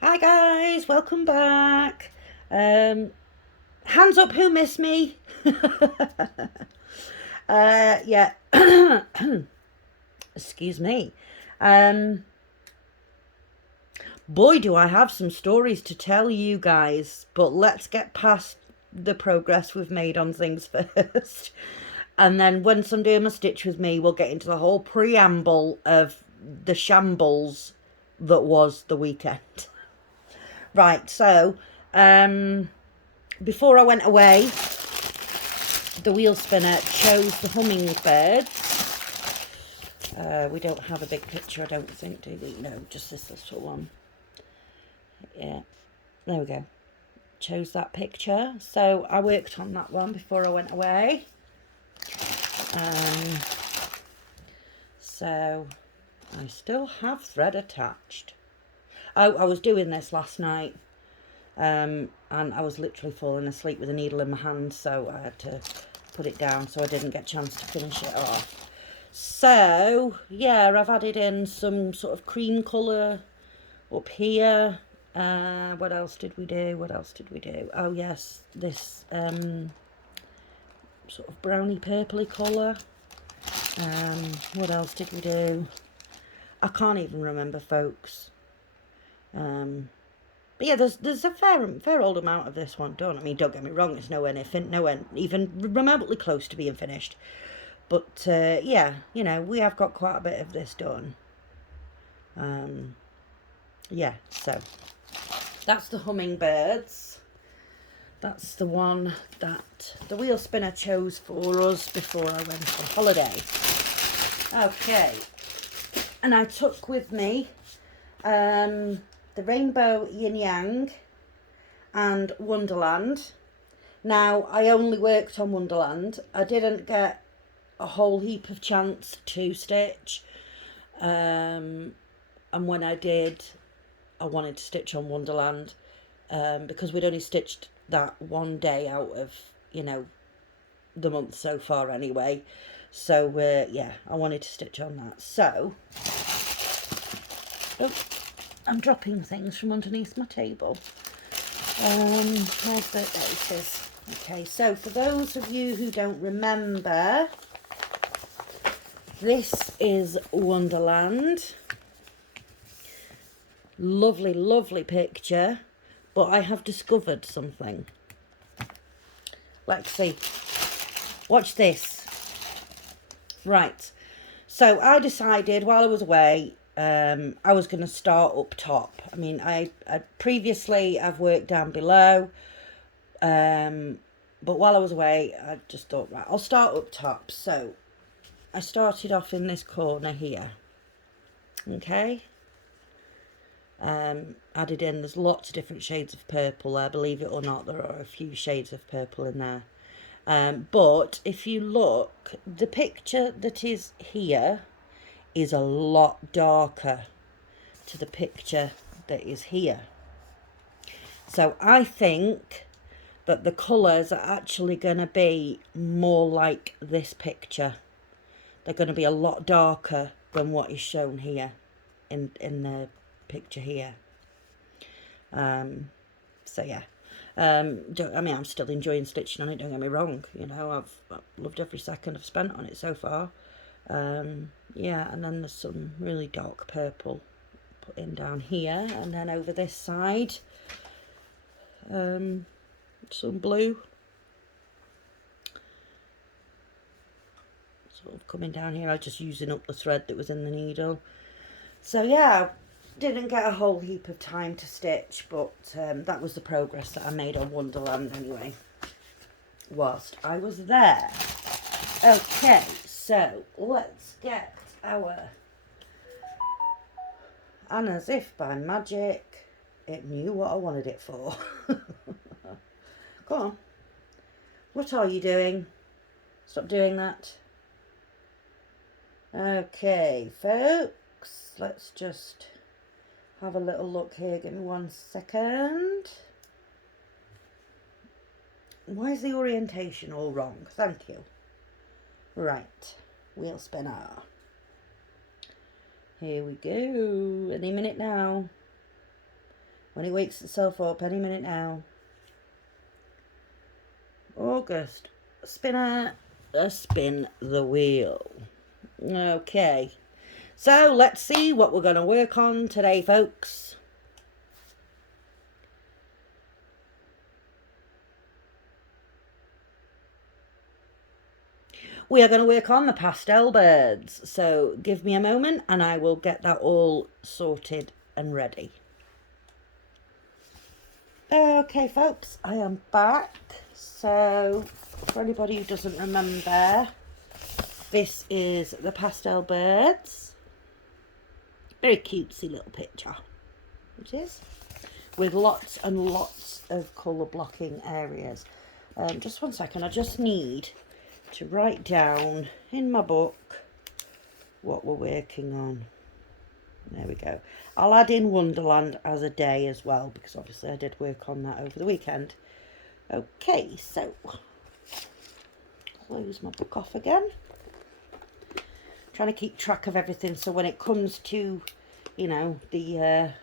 Hi guys, welcome back. Hands up who missed me. Yeah, excuse me. Um, Boy, do I have some stories to tell you guys, but let's get past the progress we've made on things first. And then once I'm doing my stitch with me, we'll get into the whole preamble of the shambles that was the weekend. Right, so um, before I went away, the wheel spinner chose the hummingbirds. We don't have a big picture, I don't think, do we? No, just this little one. Yeah, there we go. Chose that picture. So I worked on that one before I went away. Um, so I still have thread attached. Oh, I was doing this last night. And I was literally falling asleep with a needle in my hand, so I had to put it down so I didn't get a chance to finish it off. So yeah, I've added in some sort of cream colour up here. What else did we do? Oh yes, this sort of browny purpley colour. What else did we do? I can't even remember, folks. But yeah, there's a fair old amount of this one done. I mean, don't get me wrong, it's nowhere even remotely close to being finished. But yeah, we have got quite a bit of this done. Yeah, so that's the hummingbirds. That's the one that the wheel spinner chose for us before I went on holiday. Okay, and I took with me the Rainbow Yin Yang and Wonderland. Now, I only worked on Wonderland. I didn't get a whole heap of chance to stitch. And when I did, I wanted to stitch on Wonderland because we'd only stitched that one day out of, the month so far anyway. So, yeah, I wanted to stitch on that. So, oh, I'm dropping things from underneath my table. Where's the, there it is. Okay, so for those of you who don't remember, this is Wonderland. Lovely, lovely picture, but I have discovered something. Let's see. Watch this. Right, so I decided while I was away, I was going to start up top. I mean, I previously I've worked down below, but while I was away, I just thought, right, I'll start up top. So I started off in this corner here. Okay. Added in, there's lots of different shades of purple there, believe it or not, there are a few shades of purple in there. But if you look, the picture that is here is a lot darker to the picture that is here. So I think that the colours are actually going to be more like this picture. They're going to be a lot darker than what is shown here in the picture here. So yeah, I'm still enjoying stitching on it, don't get me wrong, I've loved every second I've spent on it so far. Yeah, and then there's some really dark purple put in down here, and then over this side some blue sort of coming down here. I was just using up the thread that was in the needle. So yeah, didn't get a whole heap of time to stitch, but that was the progress that I made on Wonderland anyway, whilst I was there. Okay, so let's get our, and as if by magic, it knew what I wanted it for. Go on. What are you doing? Stop doing that. Okay, folks, let's just have a little look here. Give me 1 second. Why is the orientation all wrong? Thank you. Right, wheel spinner. Here we go. Any minute now. when it wakes itself up any minute now. August. Spinner, spin the wheel. Okay. So let's see what we're going to work on today, folks. We are going to work on the pastel birds. So give me a moment and I will get that all sorted and ready. Okay, folks, I am back. So for anybody who doesn't remember, this is the pastel birds. Very cutesy little picture, it is, with lots and lots of colour blocking areas. Just one second, I just need to write down in my book what we're working on. There we go. I'll add in Wonderland as a day as well, because obviously I did work on that over the weekend. Okay, so close my book off again. Trying to keep track of everything, so when it comes to, you know, the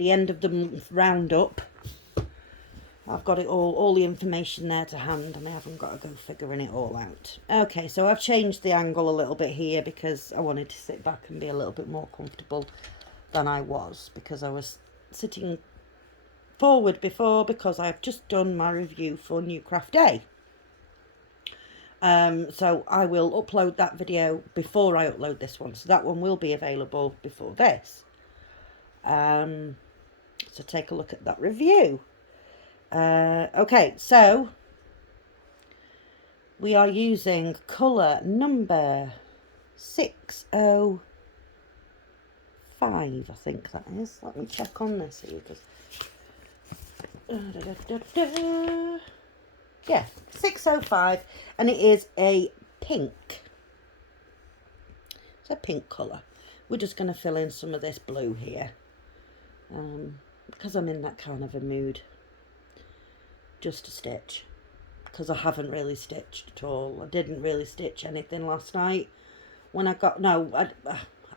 end of the month roundup, I've got it all the information there to hand, and I haven't got to go figuring it all out. Okay, so I've changed the angle a little bit here because I wanted to sit back and be a little bit more comfortable than I was, because I was sitting forward before because I've just done my review for New Craft Day. So I will upload that video before I upload this one, so that one will be available before this. So take a look at that review. Okay, so we are using colour number 605, I think that is. Let me check on this here, because yeah, 605, and it is a pink. It's a pink colour. We're just going to fill in some of this blue here, because I'm in that kind of a mood. Just to stitch, because I haven't really stitched at all. I didn't really stitch anything last night when I got, no,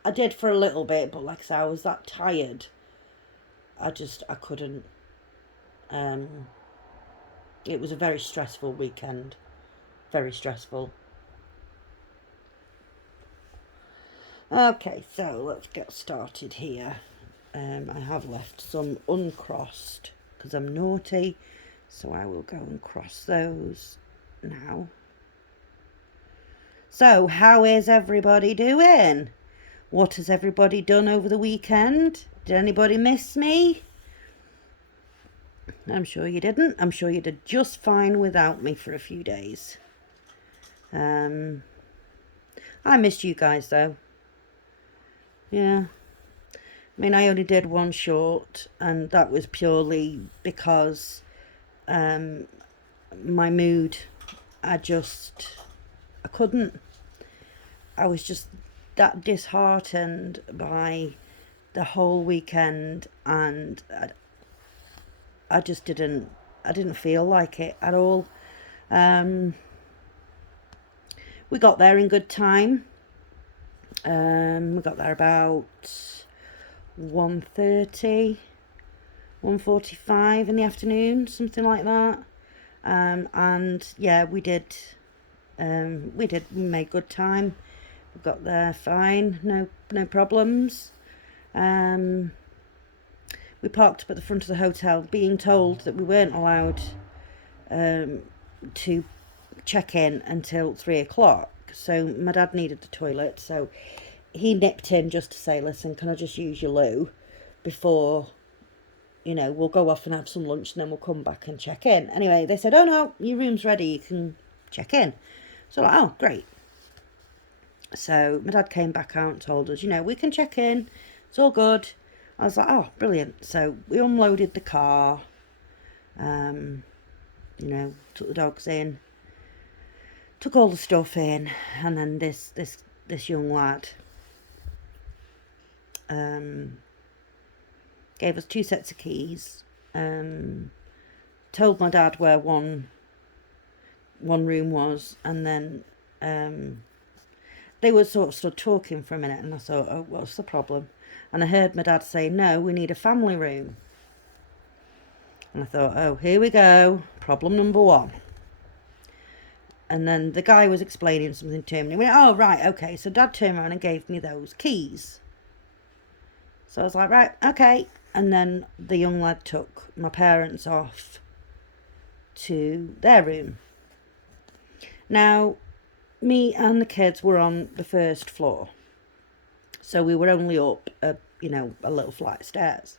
I did for a little bit, but like I said, I was that tired, I couldn't. It was a very stressful weekend, very stressful. Okay, so let's get started here. I have left some uncrossed because I'm naughty. So I will go and cross those now. So how is everybody doing? What has everybody done over the weekend? Did anybody miss me? I'm sure you didn't. I'm sure you did just fine without me for a few days. I missed you guys though. Yeah. I mean, I only did one short, and that was purely because my mood, I couldn't. I was just that disheartened by the whole weekend, and I just didn't feel like it at all. We got there in good time. We got there about 1:30, 1:45 in the afternoon, something like that. And yeah, we made good time. We got there fine, no problems. We parked up at the front of the hotel, being told that we weren't allowed to check in until 3 o'clock. So my dad needed the toilet, so he nipped in just to say, listen, can I just use your loo before, you know, we'll go off and have some lunch and then we'll come back and check in. Anyway, they said, oh no, your room's ready, you can check in. So like, oh, great. So my dad came back out and told us, you know, we can check in, it's all good. I was like, oh, brilliant. So we unloaded the car, you know, took the dogs in, took all the stuff in, and then this young lad gave us 2 sets of keys, told my dad where one room was, and then they were sort of stood talking for a minute, and I thought, oh, what's the problem? And I heard my dad say, no, we need a family room. And I thought, oh, here we go. Problem number one. And then the guy was explaining something to me. And he went, oh, right, okay. So Dad turned around and gave me those keys. So I was like, right, okay. And then the young lad took my parents off to their room. Now, me and the kids were on the first floor. So we were only up, a little flight of stairs.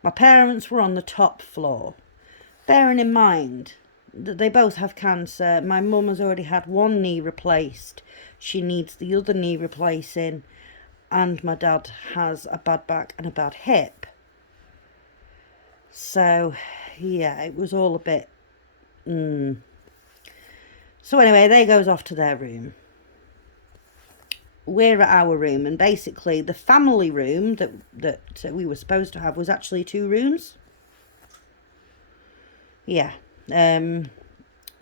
My parents were on the top floor. Bearing in mind that they both have cancer, my mum has already had one knee replaced. She needs the other knee replacing. And my dad has a bad back and a bad hip. So, yeah, it was all a bit... So anyway, they goes off to their room. We're at our room, and basically the family room that we were supposed to have was actually 2 rooms. Yeah. There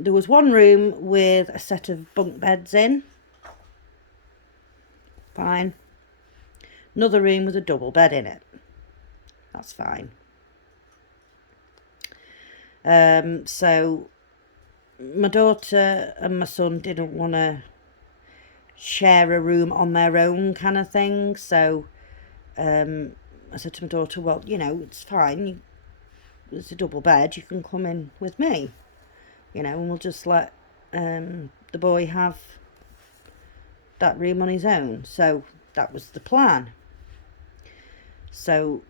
was one room with a set of bunk beds in. Fine. Another room with a double bed in it. That's fine. So my daughter and my son didn't want to share a room on their own kind of thing. So I said to my daughter, well, it's fine. It's a double bed. You can come in with me, and we'll just let the boy have that room on his own. So that was the plan. So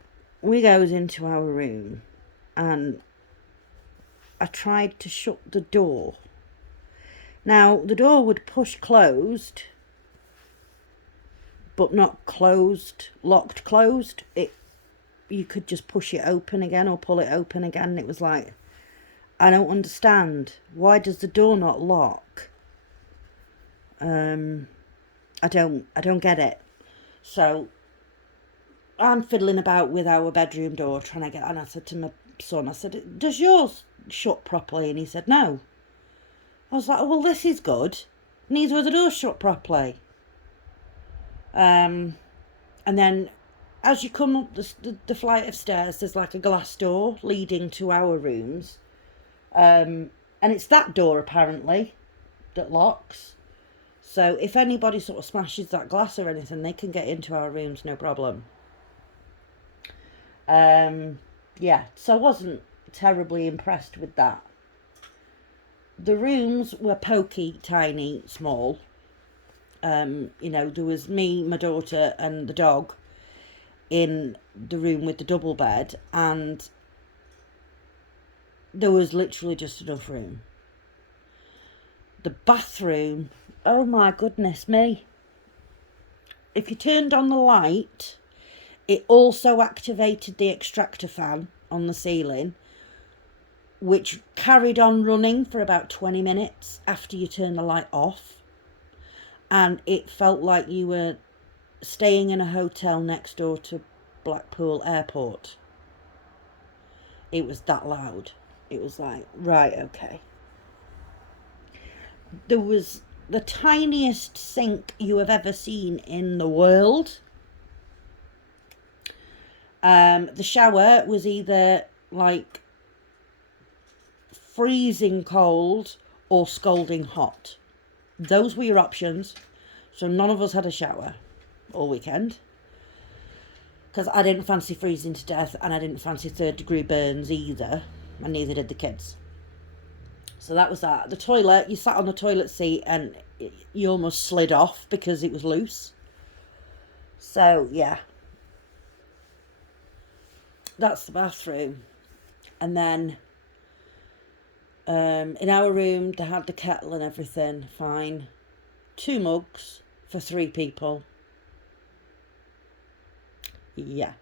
we goes into our room, and I tried to shut the door. Now, the door would push closed, but not locked closed. You could just push it open again or pull it open again. And it was like, I don't understand. Why does the door not lock? I don't get it. So I'm fiddling about with our bedroom door trying to get, and I said to my son, I said, does yours shut properly? And he said, no. I was like, oh, well, this is good. Neither of the doors shut properly. And then as you come up the flight of stairs, there's like a glass door leading to our rooms. And it's that door, apparently, that locks. So if anybody sort of smashes that glass or anything, they can get into our rooms, no problem. Yeah, so I wasn't terribly impressed with that. The rooms were pokey, tiny, small. There was me, my daughter, and the dog in the room with the double bed, and there was literally just enough room. The bathroom, oh my goodness me. If you turned on the light, it also activated the extractor fan on the ceiling, which carried on running for about 20 minutes after you turn the light off. And it felt like you were staying in a hotel next door to Blackpool Airport. It was that loud. It was like, right, okay. There was the tiniest sink you have ever seen in the world. The shower was either like freezing cold or scalding hot. Those were your options. So none of us had a shower all weekend, because I didn't fancy freezing to death, and I didn't fancy 3rd-degree burns either, and neither did the kids. So that was that. The toilet, you sat on the toilet seat and you almost slid off because it was loose. So yeah, that's the bathroom. And then in our room they had the kettle and everything, fine. 2 mugs for 3 people. Yeah.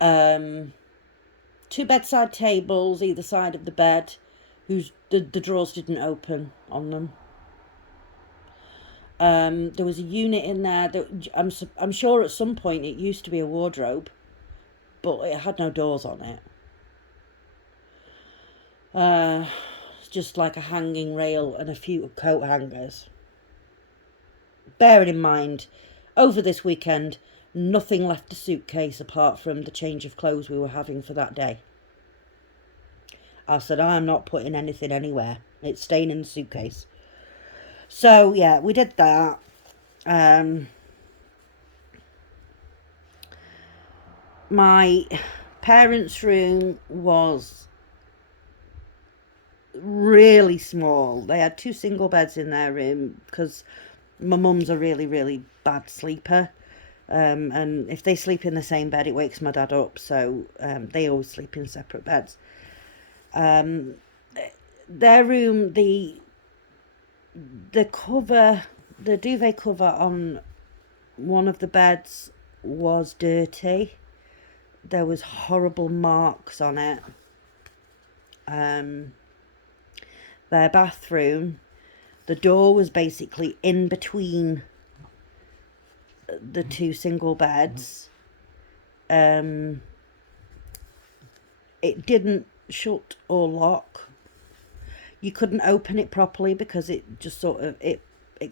2 bedside tables either side of the bed, the drawers didn't open on them. There was a unit in there that I'm sure at some point it used to be a wardrobe, but it had no doors on it. Just like a hanging rail and a few coat hangers. Bearing in mind, over this weekend, nothing left the suitcase apart from the change of clothes we were having for that day. I said, I'm not putting anything anywhere. It's staying in the suitcase. So, yeah, we did that. My parents' room was really small. They had 2 single beds in their room because my mum's a really, really bad sleeper. And if they sleep in the same bed, it wakes my dad up. So they always sleep in separate beds. Their room, the cover, the duvet cover on one of the beds was dirty. There was horrible marks on it. Their bathroom, the door was basically in between the 2 single beds. It didn't shut or lock. You couldn't open it properly because it just sort of it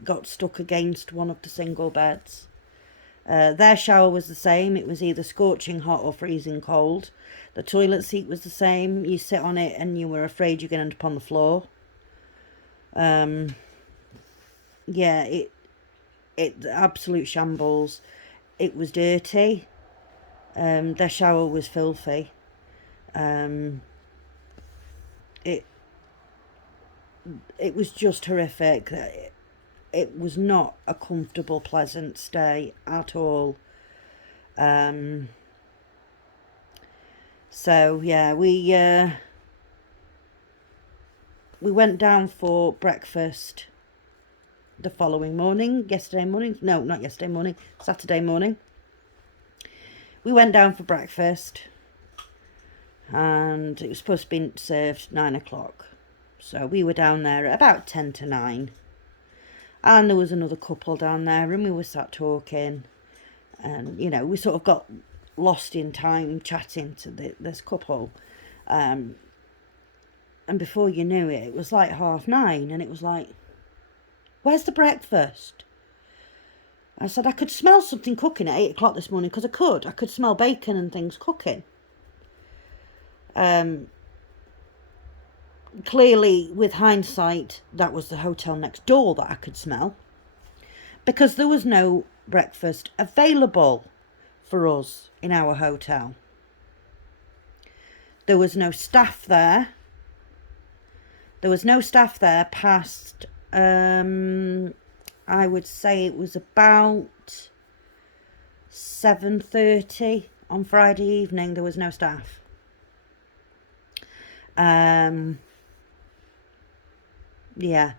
got stuck against one of the single beds. Their shower was the same. It was either scorching hot or freezing cold. The toilet seat was the same. You sit on it and you were afraid you're going to end up on the floor. Yeah, it absolute shambles. It was dirty. Their shower was filthy. It was just horrific. It was not a comfortable, pleasant stay at all. So yeah, we went down for breakfast the following morning. Saturday morning. We went down for breakfast, and it was supposed to be served 9 o'clock. So we were down there at about 10 to 9. And there was another couple down there, and we were sat talking. And, you know, we sort of got lost in time chatting to this couple. And before you knew it, it was like 9:30, and it was like, where's the breakfast? I said, I could smell something cooking at 8 o'clock this morning, because I could smell bacon and things cooking. Clearly, with hindsight, that was the hotel next door that I could smell, because there was no breakfast available for us in our hotel. There was no staff there. There was no staff there past, I would say it was about 7:30 on Friday evening. There was no staff. Yeah.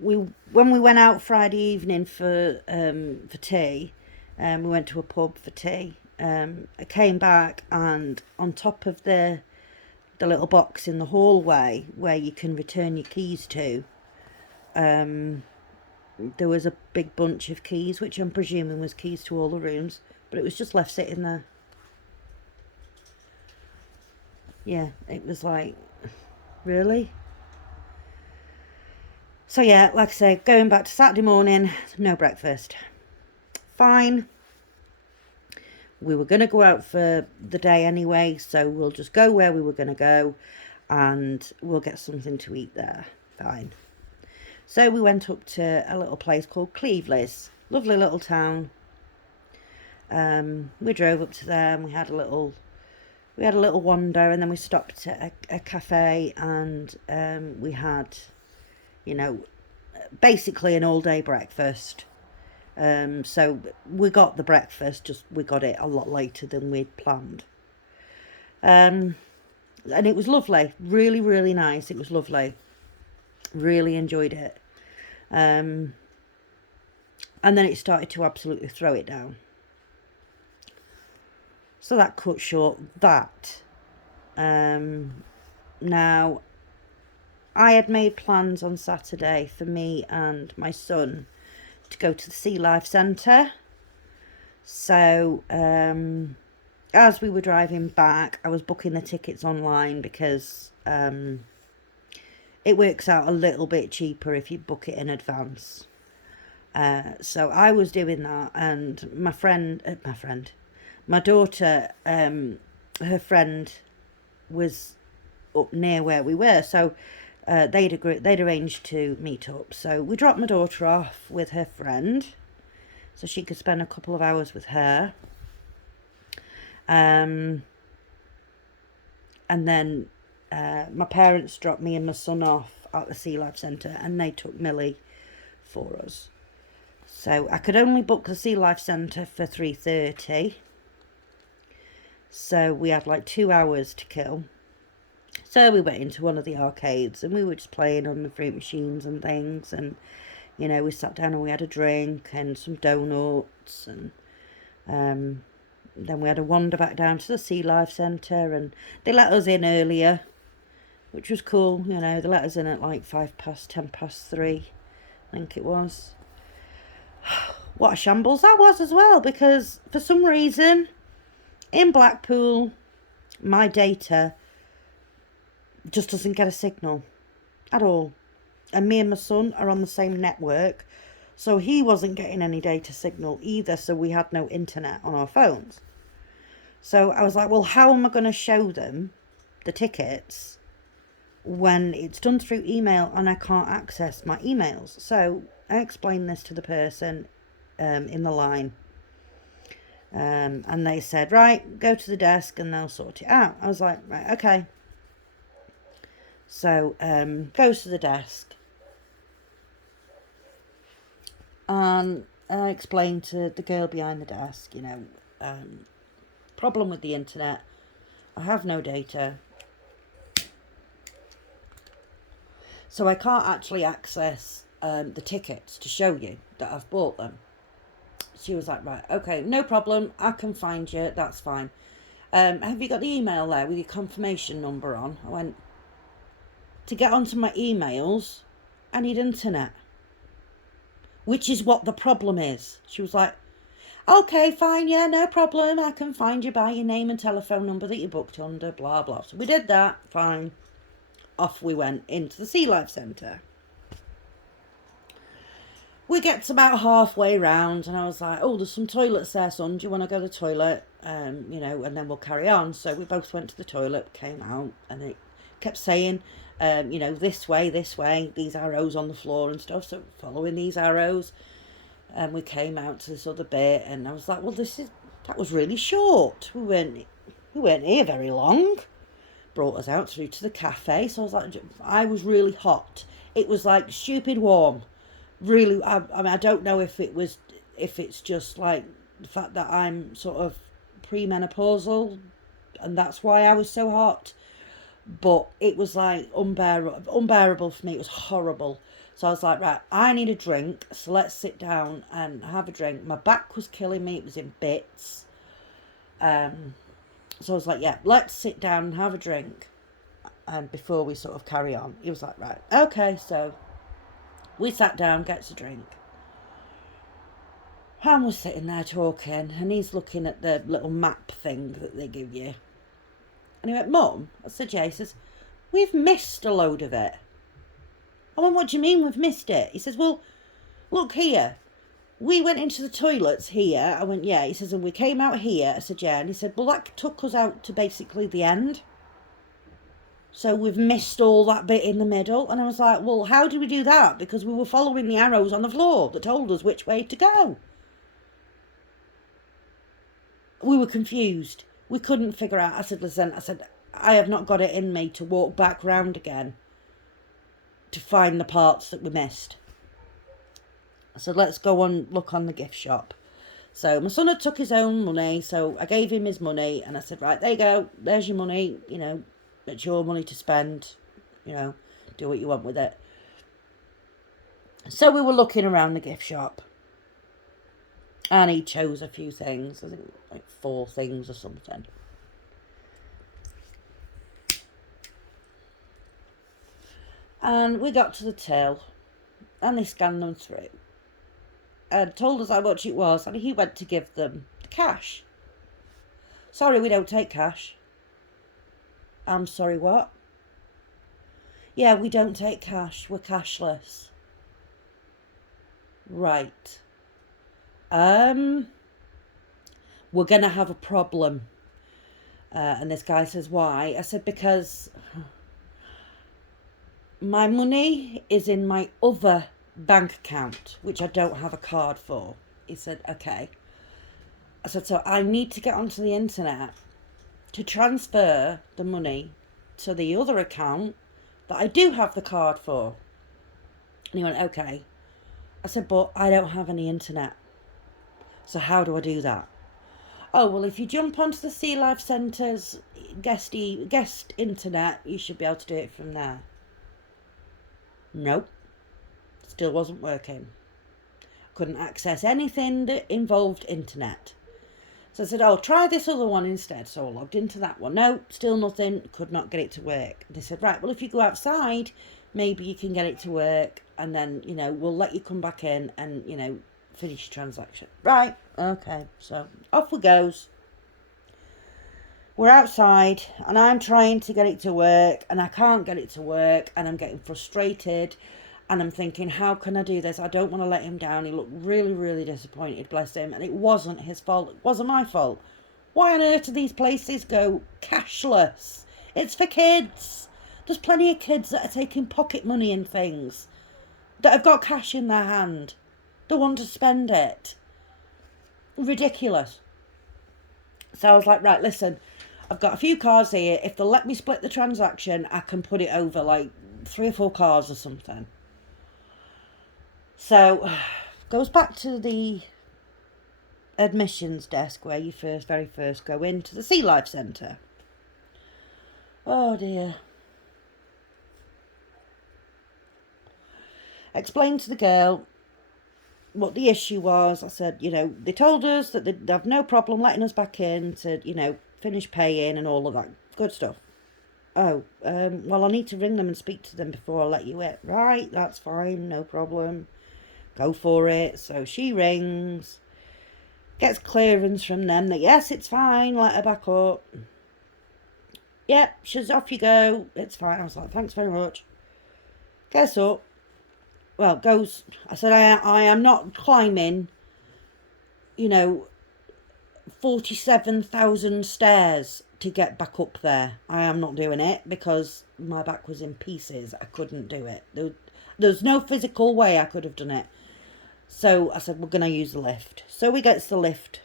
When we went out Friday evening for tea, we went to a pub for tea. I came back, and on top of the little box in the hallway where you can return your keys to, there was a big bunch of keys, which I'm presuming was keys to all the rooms, but it was just left sitting there. Yeah, it was like, really? So yeah, like I say, going back to Saturday morning, no breakfast. Fine. We were going to go out for the day anyway, so we'll just go where we were going to go, and we'll get something to eat there. Fine. So we went up to a little place called Cleveleys. Lovely little town. We drove up to there, and we had a little wander, and then we stopped at a cafe, and we had, you know, basically an all-day breakfast. So we got the breakfast, just we got it a lot later than we'd planned. And it was lovely, really, really nice. It was lovely. Really enjoyed it. And then it started to absolutely throw it down. So that cut short that. Now, I had made plans on Saturday for me and my son to go to the Sea Life Centre. So, as we were driving back, I was booking the tickets online because it works out a little bit cheaper if you book it in advance. So I was doing that, and my daughter, her friend was up near where we were, so they'd arranged to meet up. So we dropped my daughter off with her friend, so she could spend a couple of hours with her. And then my parents dropped me and my son off at the Sea Life Centre, and they took Millie for us. So I could only book the Sea Life Centre for 3:30. So we had like 2 hours to kill. So we went into one of the arcades and we were just playing on the fruit machines and things. And, you know, we sat down and we had a drink and some donuts. And then we had a wander back down to the Sea Life Centre, and they let us in earlier, which was cool. You know, they let us in at like 3:10, I think it was. What a shambles that was as well, because for some reason in Blackpool my data just doesn't get a signal at all, and me and my son are on the same network, so he wasn't getting any data signal either, so we had no internet on our phones. So I was like, well, how am I going to show them the tickets when it's done through email and I can't access my emails? So I explained this to the person in the line, and they said, right, go to the desk and they'll sort it out. I was like, right, okay. So goes to the desk, and I explained to the girl behind the desk, you know, problem with the internet, I have no data, so I can't actually access the tickets to show you that I've bought them. She was like, right, okay, no problem, I can find you, that's fine. Have you got the email there with your confirmation number on? I went, to get onto my emails, I need internet, which is what the problem is. She was like, okay, fine, yeah, no problem, I can find you by your name and telephone number that you booked under, blah, blah. So we did that, fine. Off we went into the Sea Life Centre. We get to about halfway round, and I was like, oh, there's some toilets there, son, do you want to go to the toilet? You know, and then we'll carry on. So we both went to the toilet, came out, and it kept saying, you know, this way, these arrows on the floor and stuff. So following these arrows, and we came out to this other bit, and I was like, well, that was really short. We weren't here very long. Brought us out through to the cafe. So I was like, I was really hot. It was like stupid warm. Really, I mean, I don't know if it's just like the fact that I'm sort of premenopausal, and that's why I was so hot. But it was like unbearable for me. It was horrible. So I was like, right, I need a drink, so let's sit down and have a drink. My back was killing me. It was in bits. So I was like, yeah, let's sit down and have a drink, and before we sort of carry on. He was like, right, okay. So we sat down, gets a drink. And we're sitting there talking, and he's looking at the little map thing that they give you. And he went, Mum, I said, yeah. He says, we've missed a load of it. I went, what do you mean we've missed it? He says, well, look here. We went into the toilets here. I went, yeah. He says, and we came out here. I said, yeah. And he said, well, that took us out to basically the end. So we've missed all that bit in the middle. And I was like, well, how did we do that? Because we were following the arrows on the floor that told us which way to go. We were confused. We couldn't figure out. I said, listen, I have not got it in me to walk back round again to find the parts that we missed. I said, let's go and look on the gift shop. So my son had took his own money, so I gave him his money, and I said, right, there you go, there's your money, you know, it's your money to spend, you know, do what you want with it. So we were looking around the gift shop, and he chose a few things, I think like 4 things or something. And we got to the till, and they scanned them through and told us how much it was, and he went to give them the cash. Sorry, we don't take cash. I'm sorry, what? Yeah, we don't take cash, we're cashless. Right. We're gonna have a problem. And this guy says, why? I said, because my money is in my other bank account, which I don't have a card for. He said, okay. I said, so I need to get onto the internet to transfer the money to the other account that I do have the card for. And he went, okay. I said, but I don't have any internet. So how do I do that? Oh, well, if you jump onto the Sea Life Centre's guest internet, you should be able to do it from there. Nope. Still wasn't working. Couldn't access anything that involved internet. So I said, oh, try this other one instead. So I logged into that one. No, still nothing. Could not get it to work. They said, right, well, if you go outside, maybe you can get it to work. And then, we'll let you come back in and, finish your transaction. Right, okay. So off we goes. We're outside and I'm trying to get it to work and I can't get it to work and I'm getting frustrated. And I'm thinking, how can I do this? I don't want to let him down. He looked really, really disappointed, bless him. And it wasn't his fault. It wasn't my fault. Why on earth do these places go cashless? It's for kids. There's plenty of kids that are taking pocket money and things, that have got cash in their hand. They want to spend it. Ridiculous. So I was like, right, listen, I've got a few cards here. If they'll let me split the transaction, I can put it over like 3 or 4 cards or something. So, goes back to the admissions desk where you very first go into the Sea Life Centre. Oh dear. Explained to the girl what the issue was. I said, they told us that they'd have no problem letting us back in to, finish paying and all of that good stuff. Oh, well, I need to ring them and speak to them before I let you in. Right, that's fine, no problem. Go for it. So she rings, gets clearance from them that yes, it's fine, let her back up. Yep, she's off you go, it's fine. I was like, thanks very much. Gets up, well, goes, I said, I am not climbing, 47,000 stairs to get back up there. I am not doing it because my back was in pieces. I couldn't do it. There's no physical way I could have done it. So I said, we're going to use the lift. So we get the lift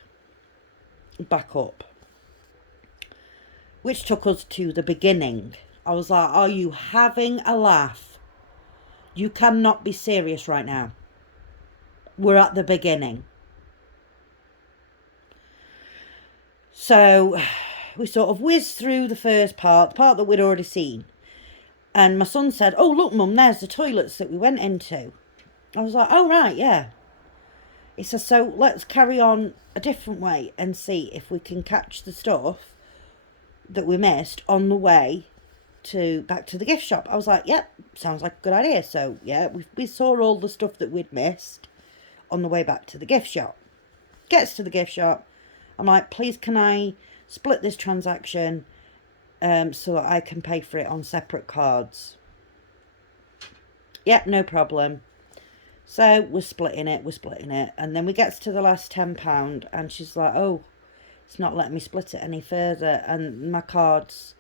back up, which took us to the beginning. I was like, are you having a laugh? You cannot be serious right now. We're at the beginning. So we sort of whizzed through the first part, the part that we'd already seen. And my son said, oh, look, Mum, there's the toilets that we went into. I was like, oh, right, yeah. He says, so let's carry on a different way and see if we can catch the stuff that we missed on the way back to the gift shop. I was like, yep, sounds like a good idea. So, yeah, we saw all the stuff that we'd missed on the way back to the gift shop. Gets to the gift shop. I'm like, please, can I split this transaction so that I can pay for it on separate cards? Yep, no problem. So we're splitting it. And then we gets to the last £10 and she's like, oh, it's not letting me split it any further. And my cards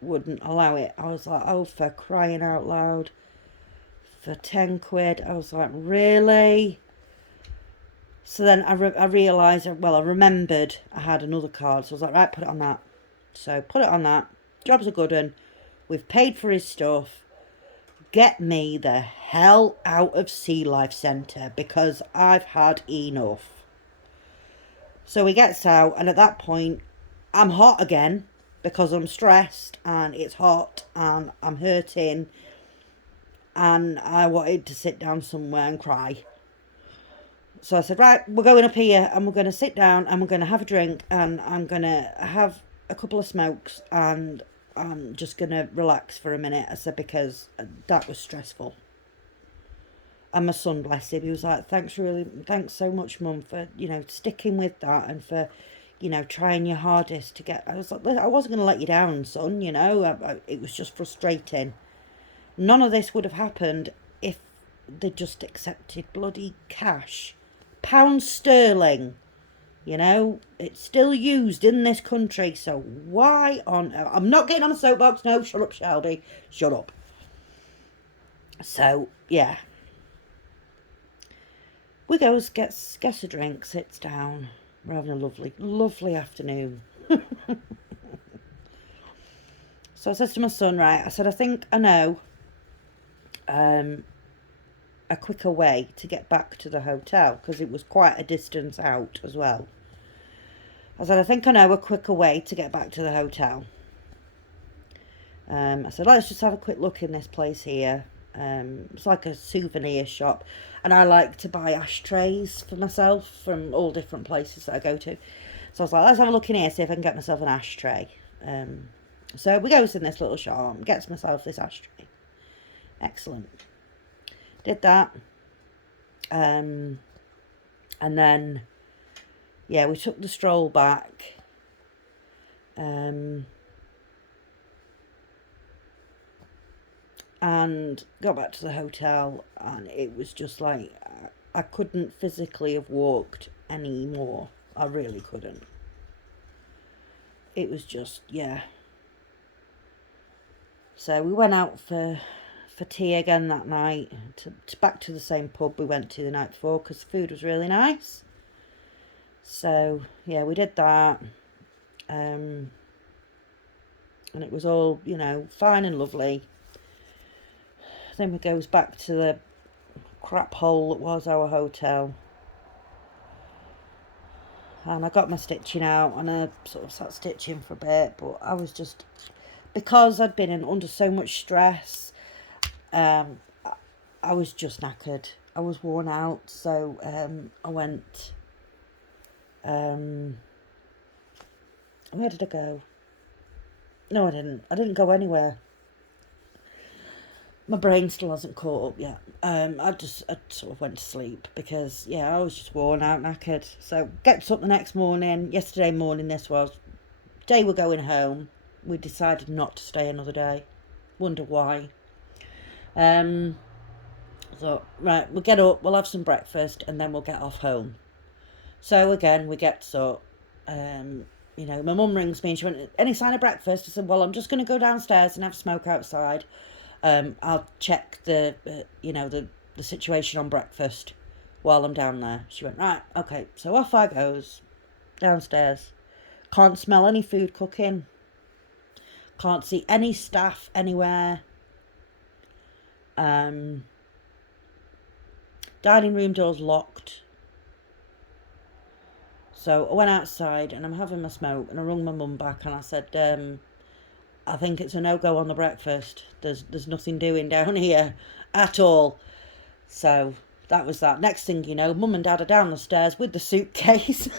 wouldn't allow it. I was like, oh, for crying out loud. For 10 quid. I was like, really? So then I realised, well, I remembered I had another card. So I was like, right, put it on that. So put it on that. Job's a good one. We've paid for his stuff. Get me the hell out of Sea Life Centre because I've had enough. So he gets out and at that point I'm hot again because I'm stressed and it's hot and I'm hurting and I wanted to sit down somewhere and cry. So I said, right, we're going up here and we're going to sit down and we're going to have a drink and I'm going to have a couple of smokes and I'm just going to relax for a minute. I said, because that was stressful. And my son, bless him, he was like, thanks so much, Mum, for, sticking with that and for, trying your hardest to get... I was like, I wasn't going to let you down, son, it was just frustrating. None of this would have happened if they just accepted bloody cash. Pound sterling. You know, it's still used in this country, so why on... I'm not getting on a soapbox, no, shut up, Shelby. Shut up. So, yeah. We goes, gets a drink, sits down. We're having a lovely, lovely afternoon. So I said to my son, right, I said, I think I know a quicker way to get back to the hotel, because it was quite a distance out as well. I said, I think I know a quicker way to get back to the hotel. I said, let's just have a quick look in this place here. It's like a souvenir shop, and I like to buy ashtrays for myself from all different places that I go to. So I was like, let's have a look in here, see if I can get myself an ashtray. So we goes in this little shop, gets myself this ashtray. Excellent. Did that. And then, yeah, we took the stroll back. And got back to the hotel, and it was just like I couldn't physically have walked anymore. I really couldn't. It was just, yeah. So we went out for tea again that night, back to the same pub we went to the night before, because the food was really nice. So yeah, we did that, and it was all, you know, fine and lovely. Then we goes back to the crap hole that was our hotel, and I got my stitching out, and I sort of sat stitching for a bit, but I was just, because I'd been under so much stress, I was just knackered. I was worn out, so I went, where did I go? No, I didn't go anywhere. My brain still hasn't caught up yet. I sort of went to sleep because, yeah, I was just worn out, knackered. So, gets up the next morning, yesterday morning this was, day we're going home. We decided not to stay another day. Wonder why. So, right, we'll get up, we'll have some breakfast, and then we'll get off home. So, again, we get up. You know, my mum rings me and she went, any sign of breakfast? I said, well, I'm just going to go downstairs and have a smoke outside. I'll check the situation on breakfast while I'm down there. She went, right, okay. So off I goes downstairs. Can't smell any food cooking. Can't see any staff anywhere. Dining room door's locked. So I went outside and I'm having my smoke, and I rung my mum back and I said, I think it's a no-go on the breakfast. There's nothing doing down here at all. So that was that. Next thing you know, Mum and Dad are down the stairs with the suitcase.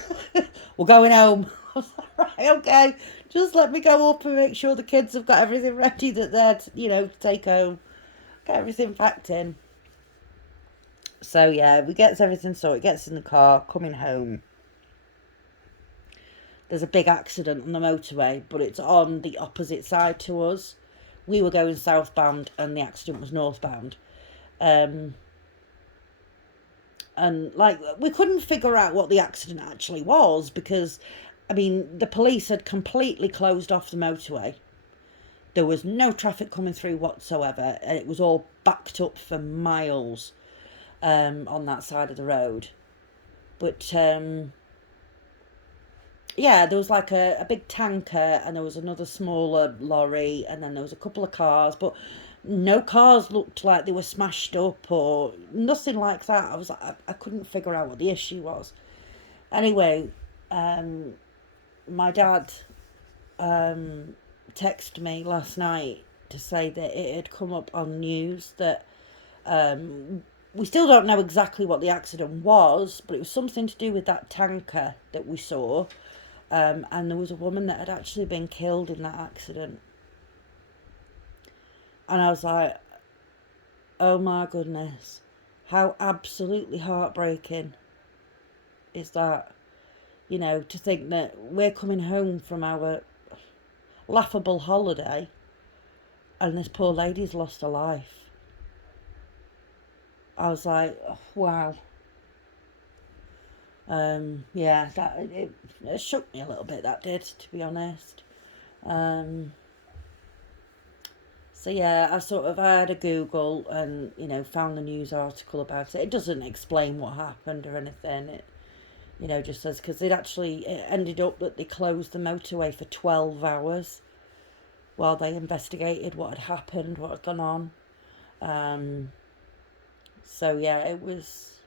We're going home. I was like, right, okay. Just let me go up and make sure the kids have got everything ready that they're, to take home. Get everything packed in. So yeah, we gets everything sorted. Gets in the car, coming home. There's a big accident on the motorway, but it's on the opposite side to us. We were going southbound and the accident was northbound. And like, we couldn't figure out what the accident actually was because, I mean, the police had completely closed off the motorway. There was no traffic coming through whatsoever, and it was all backed up for miles on that side of the road. But yeah, there was like a big tanker, and there was another smaller lorry, and then there was a couple of cars, but no cars looked like they were smashed up or nothing like that. I was like, I couldn't figure out what the issue was. Anyway, my dad texted me last night to say that it had come up on news that we still don't know exactly what the accident was, but it was something to do with that tanker that we saw. And there was a woman that had actually been killed in that accident. And I was like, oh my goodness, how absolutely heartbreaking is that? To think that we're coming home from our laughable holiday and this poor lady's lost her life. I was like, oh, wow. Yeah, it shook me a little bit, that did, to be honest. So yeah, I had a Google and found the news article about it. It doesn't explain what happened or anything. It just says because it ended up that they closed the motorway for 12 hours while they investigated what had happened, what had gone on. So yeah, it was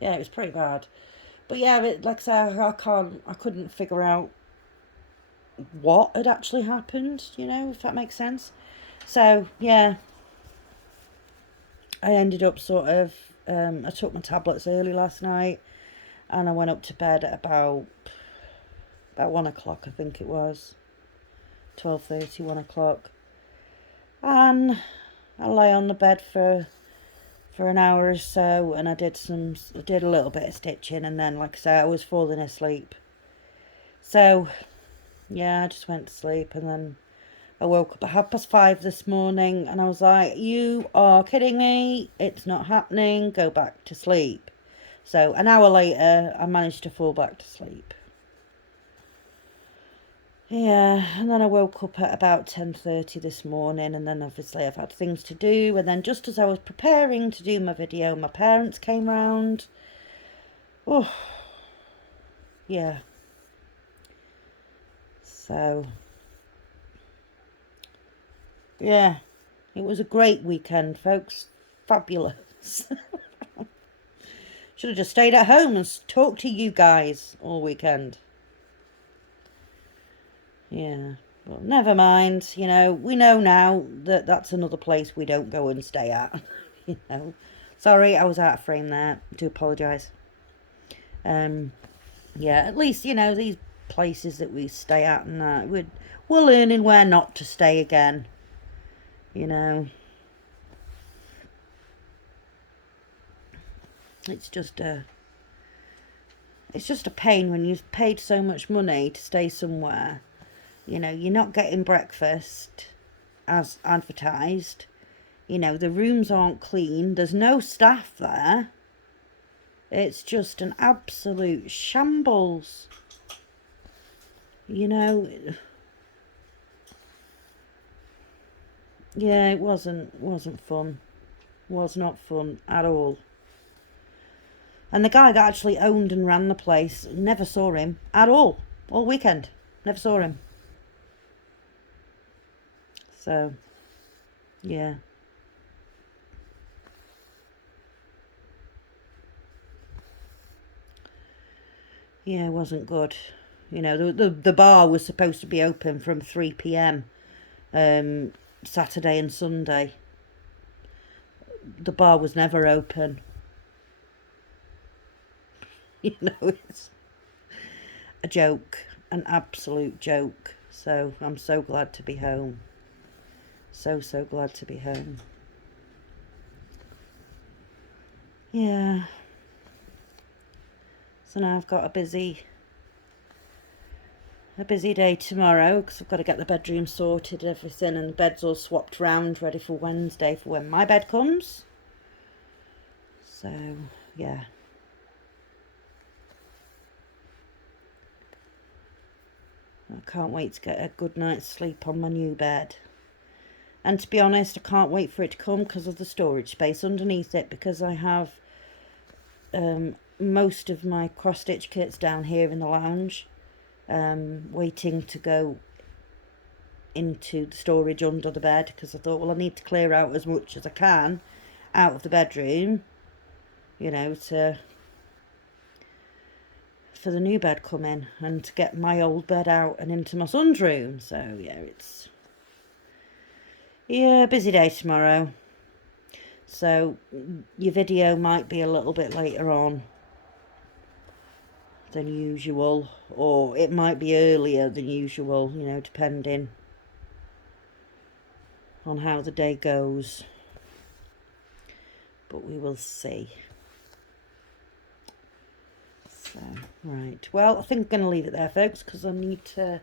pretty bad. But yeah, like I say, I couldn't figure out what had actually happened. If that makes sense. So yeah, I ended up I took my tablets early last night, and I went up to bed at about 1 o'clock, I think it was 12:30, 1 o'clock, and I lay on the bed for an hour or so, and I did a little bit of stitching, and then, like I say, I was falling asleep. So yeah, I just went to sleep, and then I woke up at 5:30 this morning, and I was like, "You are kidding me! It's not happening. Go back to sleep." So an hour later, I managed to fall back to sleep. Yeah, and then I woke up at about 10:30 this morning, and then obviously I've had things to do, and then just as I was preparing to do my video, my parents came round. Oh, yeah. So, yeah, it was a great weekend, folks. Fabulous. Should have just stayed at home and talked to you guys all weekend. Yeah. Well, never mind. We know now that that's another place we don't go and stay at. Sorry, I was out of frame there. I do apologise. Yeah, at least, these places that we stay at and that, we're learning where not to stay again. You know. It's just a pain when you've paid so much money to stay somewhere. You're not getting breakfast as advertised. The rooms aren't clean. There's no staff there. It's just an absolute shambles. Yeah, it wasn't fun. Was not fun at all. And the guy that actually owned and ran the place, never saw him at all weekend. Never saw him. So, yeah. Yeah, it wasn't good. The bar was supposed to be open from 3 p.m. Saturday and Sunday. The bar was never open. It's a joke, an absolute joke. So I'm so glad to be home. So glad to be home. Yeah. So now I've got a busy day tomorrow because I've got to get the bedroom sorted and everything, and the bed's all swapped round ready for Wednesday for when my bed comes. So yeah. I can't wait to get a good night's sleep on my new bed. And to be honest, I can't wait for it to come because of the storage space underneath it, because I have most of my cross-stitch kits down here in the lounge, waiting to go into the storage under the bed, because I thought, well, I need to clear out as much as I can out of the bedroom, for the new bed coming, and to get my old bed out and into my son's room. So yeah, busy day tomorrow. So your video might be a little bit later on than usual, or it might be earlier than usual, depending on how the day goes. But we will see. So, right. Well, I think I'm going to leave it there, folks, because I need to...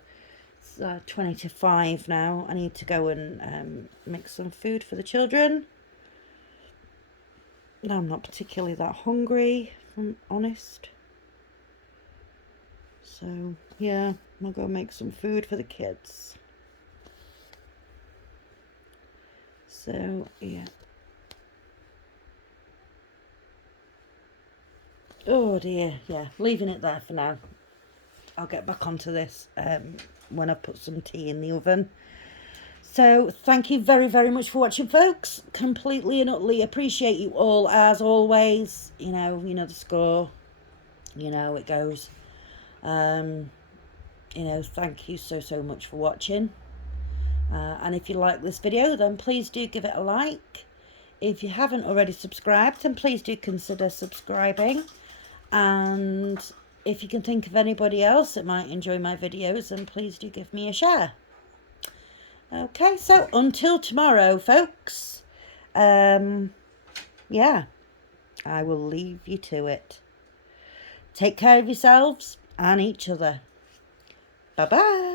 It's 20 to 5 now. I need to go and make some food for the children. I'm not particularly that hungry, if I'm honest. So yeah, I'll go make some food for the kids. So yeah. Oh dear, yeah, leaving it there for now. I'll get back onto this when I put some tea in the oven. So thank you very, very much for watching, folks. Completely and utterly appreciate you all, as always. You know the score. You know it goes. You know, thank you so, so much for watching. And if you like this video, then please do give it a like. If you haven't already subscribed, then please do consider subscribing. And if you can think of anybody else that might enjoy my videos, then please do give me a share. Okay, so until tomorrow, folks. Yeah, I will leave you to it. Take care of yourselves and each other. Bye-bye.